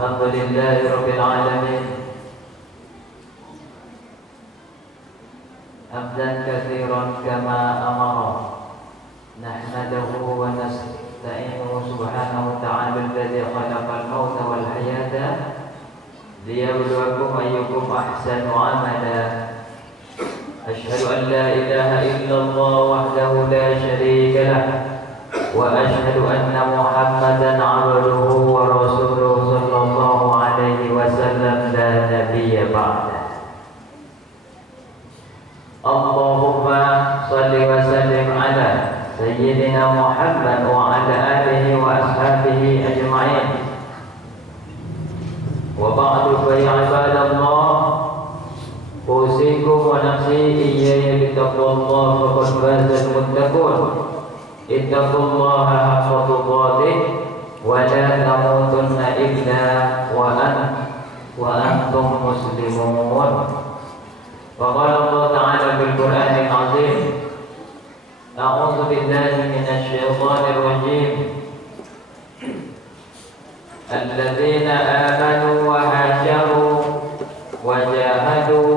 الحمد لله رب العالمين حمدا كثيرا كما أمر نحمده ونستعينه سبحانه وتعالى الذي خلق الموت والحياة ليبلوكم أيكم أحسن عملا أشهد أن لا إله إلا الله وحده لا شريك له وأشهد أن محمدا عبده ورسوله صلى الله عليه وسلم لا نبي بعده اللهم صل وسلم على سيدنا محمد وعلى آله وأصحابه أجمعين وبعد فيا عباد الله أوصيكم ونفسي إياي بتقوى الله فقد فاز المتقون اتقوا الله حق تقاته ولا تموتن إلا وأنتم مسلمون فقال الله تعالى في القرآن العظيم أعوذ بالله من الشيطان الرجيم الذين آمنوا وهاجروا وجاهدوا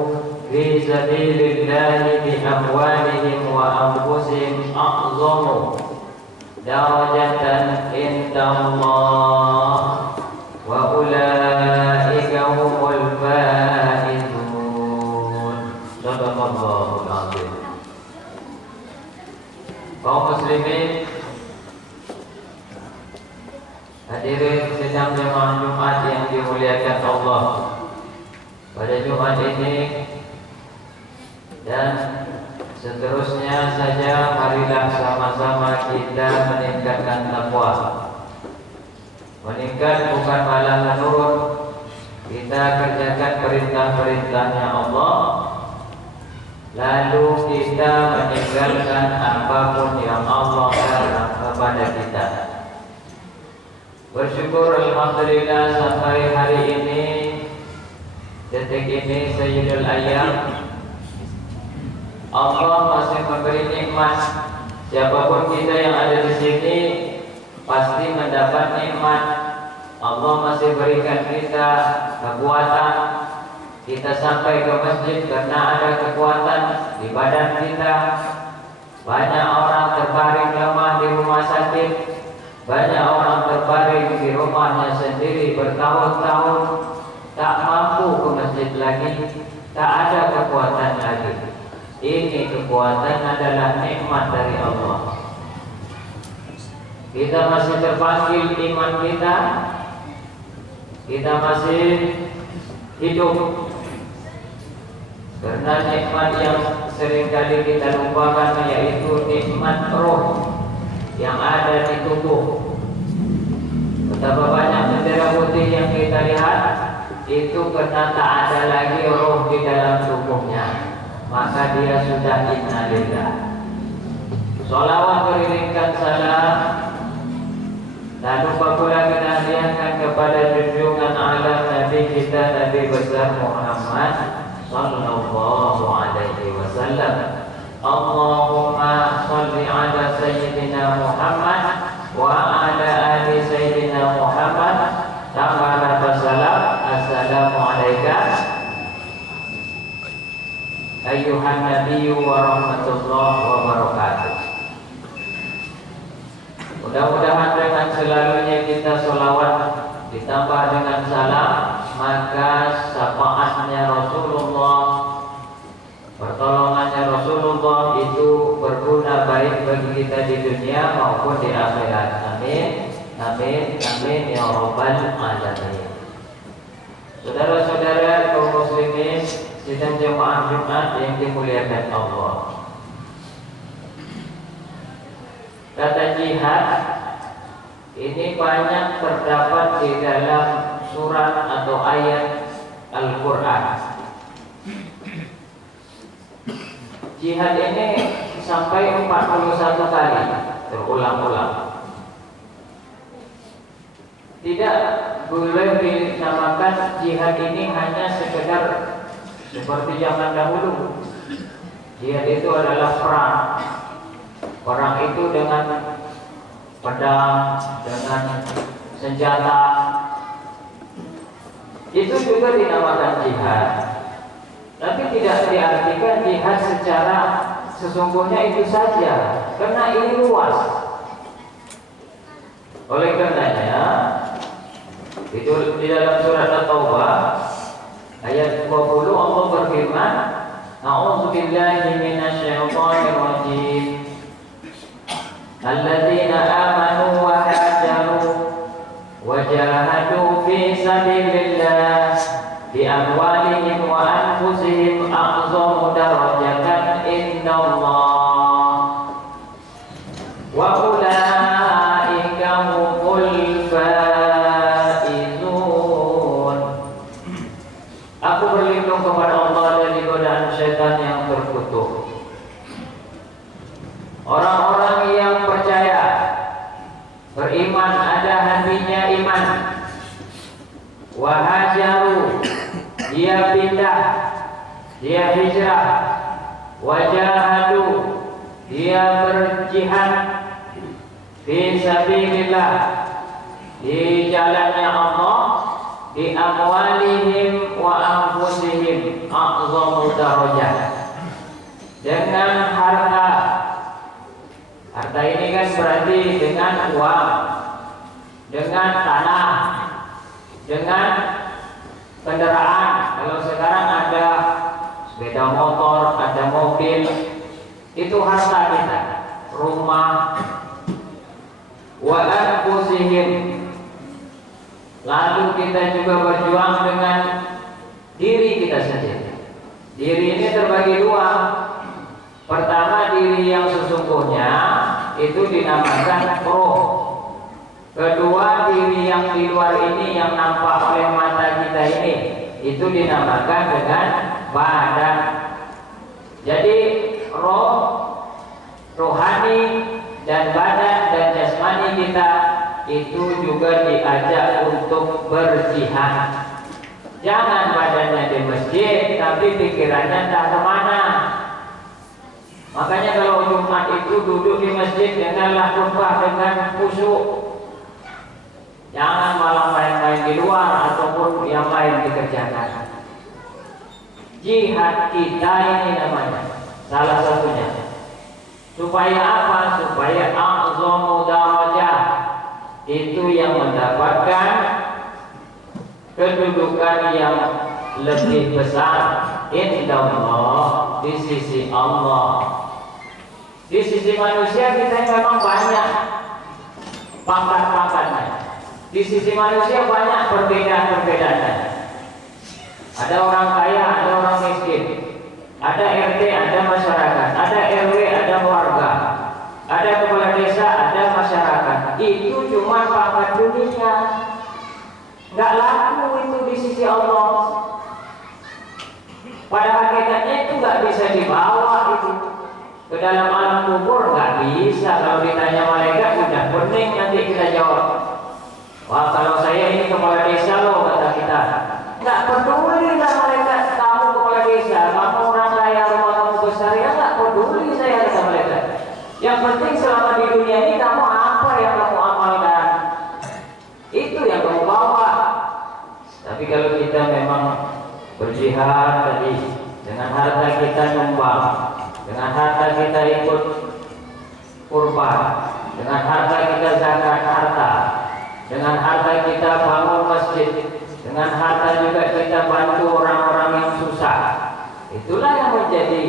في سبيل الله بأموالهم وأنفسهم أعظم درجة عند الله وأولئك هم الفائزون صدق الله العظيم. Kaum muslimin, hadirin sidang jemaah Jumat yang dimuliakan Allah, pada Jumat ini dan seterusnya saja marilah sama-sama kita meningkatkan takwa. Meningkat bukan malah menurun. Kita kerjakan perintah-perintahnya Allah, lalu kita meninggalkan apapun yang Allah larang kepada kita. Bersyukur alhamdulillah sampai hari ini, detik ini Sayyidul Ayyam, Allah masih memberi nikmat. Siapapun kita yang ada di sini pasti mendapat nikmat. Allah masih berikan kita kekuatan. Kita sampai ke masjid karena ada kekuatan di badan kita. Banyak orang terbaring lemah di rumah sakit. Banyak orang terbaring di rumahnya sendiri bertahun-tahun, tak mampu ke masjid lagi, tak ada kekuatan lagi. Ini kekuatan adalah nikmat dari Allah. Kita masih terpanggil iman kita. Kita masih hidup. Karena nikmat yang seringkali kita lupakan, yaitu nikmat roh yang ada di tubuh. Betapa banyak bendera putih yang kita lihat, itu karena tak ada lagi roh di dalam tubuhnya. Maka dia sudah innalillah. Salawat beriringkan salam, tak lupa pula kita hadiahkan kepada junjungan alam Nabi kita, Nabi besar Muhammad sallallahu alaihi wasallam. Allahumma salli ala sayyidina Muhammad wa ala ali sayyidina Muhammad. Tambah salam. Assalamualaikum ayyuhan nabiyyu wa rahmatullahi wa barakatuh. Mudah-mudahan dengan selalunya kita sholawat ditambah dengan salam, maka syafaatnya Rasulullah, pertolongannya Rasulullah itu berguna baik bagi kita di dunia maupun di akhirat. Amin, amin, amin ya rabbal alamin. Saudara-saudara kaum muslimin sidang jemaah Jumat yang dimuliakan Allah. Kata jihad ini banyak terdapat di dalam surat atau ayat Al-Quran. Jihad ini sampai 41 kali berulang-ulang. Tidak boleh dinamakan jihad ini hanya sekedar seperti zaman dahulu. Jihad itu adalah perang. Perang itu dengan pedang, dengan senjata, Itu juga dinamakan jihad. Tapi tidak diartikan jihad secara sesungguhnya itu saja, karena ini luas. Oleh karenanya, itu di dalam surat At-Taubah ayat 20 Allah berfirman, A'udzubillahi minasyaitonir rajim. Alladzina amanu wa hajaru wa jahadu fi sabilillah bi amwalihim wa anfusihim a'zamu darajatan indallah wa ulaika humul faizun. Aku berlindung kepada Allah dari godaan syaitan yang terkutuk. Orang-orang yang percaya, beriman, ada hatinya iman, wahajaru, dia pindah, dia hijrah, wajahadu, dia berjihad, fi sabilillah, di jalannya Allah, di amwalihim wa anfusihim a'zamu darajah, dengan harta. Harta ini kan berarti dengan uang, dengan tanah, dengan kendaraan. Kalau sekarang ada sepeda motor, ada mobil, itu harta kita. Rumah, wa anfusihim. Lalu kita juga berjuang dengan diri kita sendiri. Diri ini terbagi dua. Pertama, diri yang sesungguhnya itu dinamakan roh. Kedua, diri yang di luar ini yang nampak oleh mata kita ini itu dinamakan dengan badan. Jadi roh, rohani dan badan dan jasmani kita itu juga diajak untuk berjihad. Jangan badannya di masjid tapi pikirannya tak kemana. Makanya kalau Jumat itu duduk di masjid dengarlah khutbah dengan khusyuk. Jangan malah main-main di luar ataupun yang lain dikerjakan. Jihad kita ini namanya, salah satunya. Supaya apa? Supaya a'zamu darajah, itu yang mendapatkan kedudukan yang lebih besar indallah, di sisi Allah. Di sisi manusia kita memang banyak pangkat-pangkatnya. Di sisi manusia banyak perbedaan-perbedaannya. Ada orang kaya, ada orang miskin, ada RT, ada masyarakat, ada RW, ada warga, ada kepala desa, ada masyarakat. Itu cuma pangkat dunia, nggak laku itu di sisi Allah. Pada hakikatnya itu nggak bisa dibawa itu ke dalam alam kubur, nggak bisa. Kalau ditanya malaikat sudah pening nanti kita jawab. Wah, kalau saya ini kepala desa loh, kata kita. Nggak peduli lah malaikat, kamu kepala desa, kamu orang kaya, rumah kamu besar, ya nggak peduli saya, kata malaikat. Yang penting selama di dunia ini kamu apa yang kamu amalkan, itu yang kamu bawa. Tapi kalau kita memang berjihad tadi, dengan harta kita nyumbang, dengan harta kita ikut kurban, dengan harta kita zakat harta, dengan harta kita bangun masjid, dengan harta juga kita bantu orang-orang yang susah. Itulah yang menjadi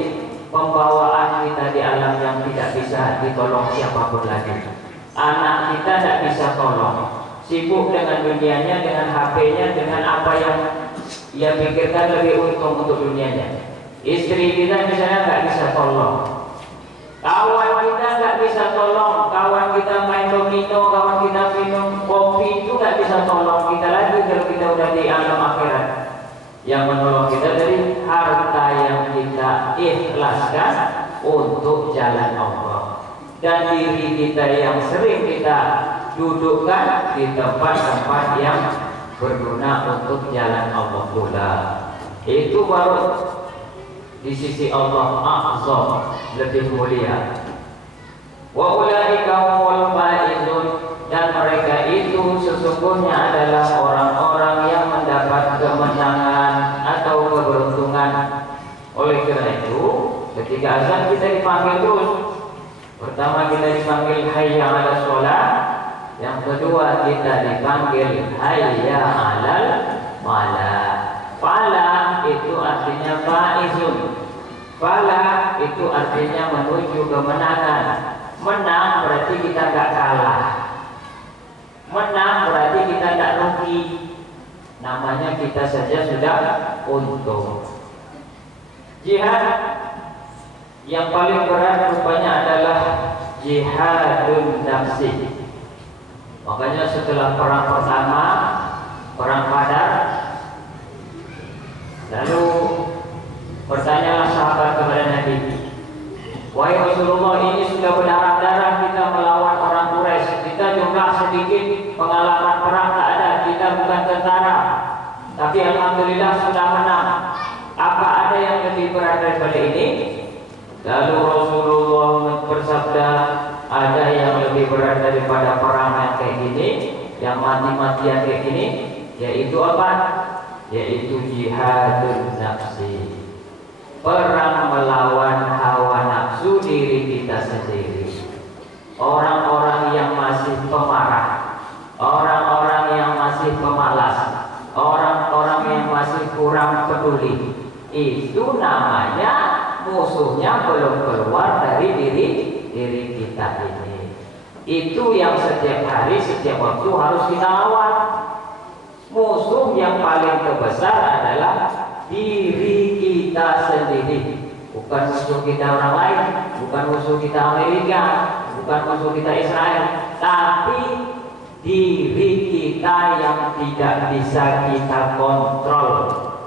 pembawaan kita di alam yang tidak bisa ditolong siapapun lagi. Anak kita tidak bisa tolong, sibuk dengan dunianya, dengan HP-nya, dengan apa yang ia pikirkan lebih untung untuk dunianya. Istri kita misalnya nggak bisa tolong, kawan kita nggak bisa tolong, kawan kita main domino, kawan kita minum kopi itu nggak bisa tolong kita lagi kalau kita udah di alam akhirat. Yang menolong kita dari harta yang kita ikhlaskan untuk jalan Allah, dan diri kita yang sering kita dudukkan di tempat-tempat yang berguna untuk jalan Allah pula. Itu baru di sisi Allah a'zam, lebih mulia. Wa ulaika humul faizun, dan mereka itu sesungguhnya adalah orang-orang yang mendapat kemenangan Ketika azan kita dipanggil terus. Pertama kita dipanggil hayya 'alas shalah, yang kedua kita dipanggil hayya 'alal falah. Falah itu artinya faizun. Falah itu artinya menuju kemenangan. Menang berarti kita gak kalah. Menang berarti kita gak rugi. Namanya kita saja sudah untung. Jihad yang paling berat rupanya adalah jihadun nafsi. Makanya setelah perang pertama, perang Badar, lalu bertanyalah sahabat kepada Nabi, wahai Rasulullah, ini sudah berdarah-darah kita melawan orang Quraisy. Kita jumlah sedikit, pengalaman perang tak ada, kita bukan tentara, tapi alhamdulillah sudah menang. Apa ada yang lebih berat daripada ini? Lalu Rasulullah bersabda, ada yang lebih berat daripada perang yang kayak gini, yang mati-matian kayak gini, yaitu apa? Yaitu jihadun nafsi. Perang melawan hawa nafsu diri kita sendiri. Orang-orang yang masih pemarah, orang-orang yang masih pemalas, orang-orang yang masih kurang peduli, itu namanya musuhnya belum keluar dari diri kita ini. Itu yang setiap hari, setiap waktu harus kita lawan. Musuh yang paling terbesar adalah diri kita sendiri. Bukan musuh kita orang lain, bukan musuh kita Amerika, bukan musuh kita Israel, tapi diri kita yang tidak bisa kita kontrol.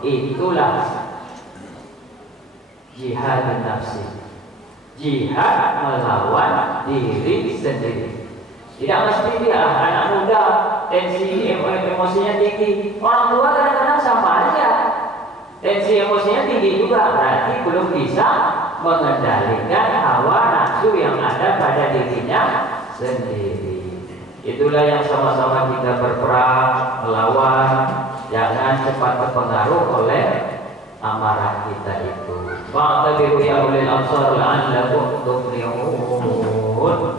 Itulah jihad nafsi. Jihad melawan diri sendiri. Tidak mesti dia anak muda tensi emosinya tinggi. Orang tua kadang-kadang sama aja, tensi emosinya tinggi juga, berarti belum bisa mengendalikan hawa nafsu yang ada pada dirinya sendiri. Itulah yang sama-sama kita berperang melawan. Jangan cepat terpengaruh oleh amarah kita itu. Fa'tabiru ya ulil absar la'allakum tuflihun.